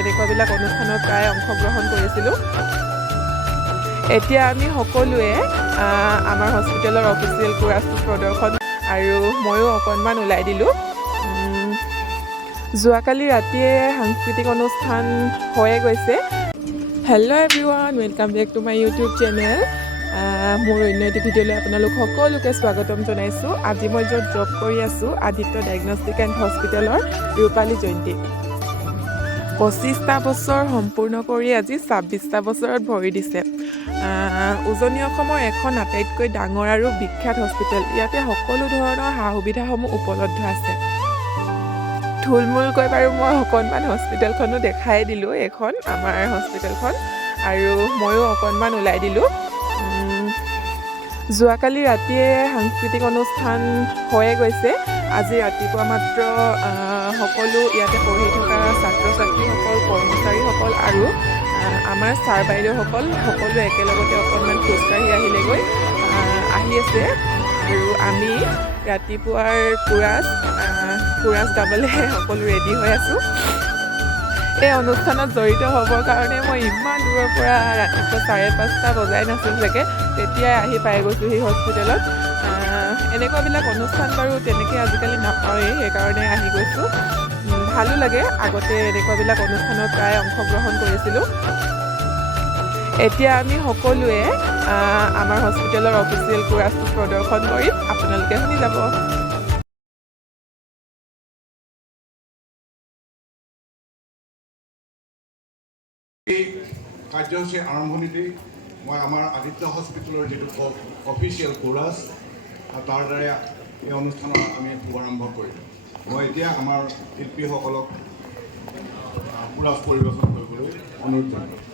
এনেকুৱাবিলাক অনুষ্ঠানত প্ৰায় অংশগ্ৰহণ কৰিছিলোঁ। এতিয়া আমি সকলোৱে আমাৰ হস্পিটেলৰ অফিচিয়েল কোৰাছটো প্ৰদৰ্শন আৰু ময়ো অকণমান ওলাই দিলোঁ। যোৱাকালি ৰাতিয়ে সাংস্কৃতিক অনুষ্ঠান হৈয়ে গৈছে। Hello' everyone, welcome back to my YouTube channel. মোৰ অন্য এটি ভিডিঅ'লৈ আপোনালোক সকলোকে স্বাগতম জনাইছোঁ। আজি মই য'ত জব কৰি আছোঁ, আদিত্য ডায়েগনষ্টিক এণ্ড হস্পিটেলৰ ৰূপালী জয়ন্তী 25টা বছৰ সম্পূৰ্ণ কৰি আজি 26টা বছৰত ভৰি দিছে। উজনি অসমৰ এখন আটাইতকৈ ডাঙৰ আৰু বিখ্যাত হস্পিটেল। ইয়াতে সকলো ধৰণৰ সা সুবিধাসমূহ উপলব্ধ আছে। থুলমূলকৈ বাৰু মই অকণমান হস্পিটেলখনো দেখাই দিলোঁ, এইখন আমাৰ হস্পিটেলখন, আৰু ময়ো অকণমান ওলাই দিলোঁ। যোৱাকালি ৰাতিয়ে সাংস্কৃতিক অনুষ্ঠান হৈয়ে গৈছে। আজি ৰাতিপুৱা মাত্ৰ সকলো ইয়াতে পঢ়ি থকা ছাত্ৰ ছাত্ৰীসকল, কৰ্মচাৰীসকল আৰু আমাৰ ছাৰ বাইদেউসকল সকলোৱে একেলগতে অকণমান খোজকাঢ়ি আহি আছে। আৰু আমি ৰাতিপুৱাৰ কোৰাছ গাবলৈ সকলো ৰেডি হৈ আছোঁ। এই অনুষ্ঠানত জড়িত হ'বৰ কাৰণে মই ইমান দূৰৰ পৰা ৰাতিপুৱা 5:30 বজাই নাছিল চাগে, তেতিয়াই আহি পাই গৈছোঁহি হস্পিটেলত। এনেকুৱাবিলাক অনুষ্ঠান বাৰু তেনেকৈ আজিকালি নাপাওঁৱেই, সেইকাৰণে আহি গৈছোঁ। ভালো লাগে, আগতে এনেকুৱাবিলাক অনুষ্ঠানত প্ৰায় অংশগ্ৰহণ কৰিছিলোঁ। এতিয়া আমি সকলোৱে আমাৰ হস্পিটেলৰ অফিচিয়েল কোৰাছটো প্ৰদৰ্শন কৰিম, আপোনালোকে শুনি যাব। এই কাৰ্যসূচীৰ আৰম্ভণিতেই মই আমাৰ আদিত্য হস্পিটেলৰ যিটো অফিচিয়েল কোৰাছ, তাৰ দ্বাৰা এই অনুষ্ঠানৰ আমি শুভাৰম্ভ কৰিম। মই এতিয়া আমাৰ শিল্পীসকলক কোৰাছ পৰিৱেশন কৰিবলৈ অনুৰোধ জনাইছোঁ।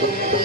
Bye.